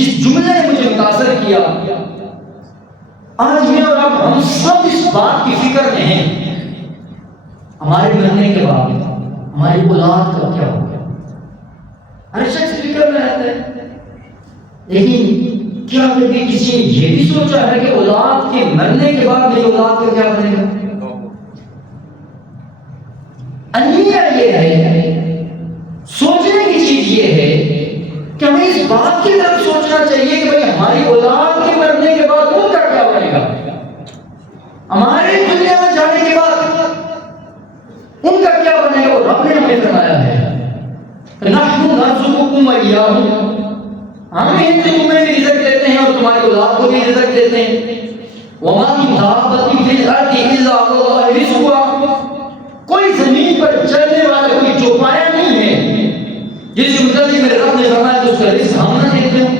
جس جملے نے مجھے متاثر کیا، آج میں اور اب ہم سب اس بات کی فکر میں ہیں ہمارے مرنے کے بعد ہماری اولاد کا کیا ہوگا۔ ہر شخص فکر میں رہتا ہے، لیکن کیا کبھی کسی نے یہ بھی سوچا ہے کہ اولاد کے مرنے کے بعد میری اولاد کا کیا بنے گا؟ انیہ یہ ہے، سوچنے کی چیز یہ ہے کہ ہمیں اس بات کی طرف سوچنا چاہیے کہ بھئی ہماری اولاد کے مرنے کے بعد ان کا کیا بنے گا، ہمارے دنیا میں جانے کے بعد ان کا کیا بنے گا۔ اور رب نے ہمیں فرمایا ہے نحن نرزقکم وإیاہم، ہم ان سے تمہیں بھی رزق دیتے ہیں اور تمہاری اولاد کو بھی رزق دیتے ہیں۔ وما من دابۃ فی الارض الا علی اللہ رزقها، کوئی زمین پر چلنے والا کوئی چوپایا نہیں ہے جس کے متعلق میرے رب نے فرمایا کہ اس کا رزق ہم نہ دیتے ہیں۔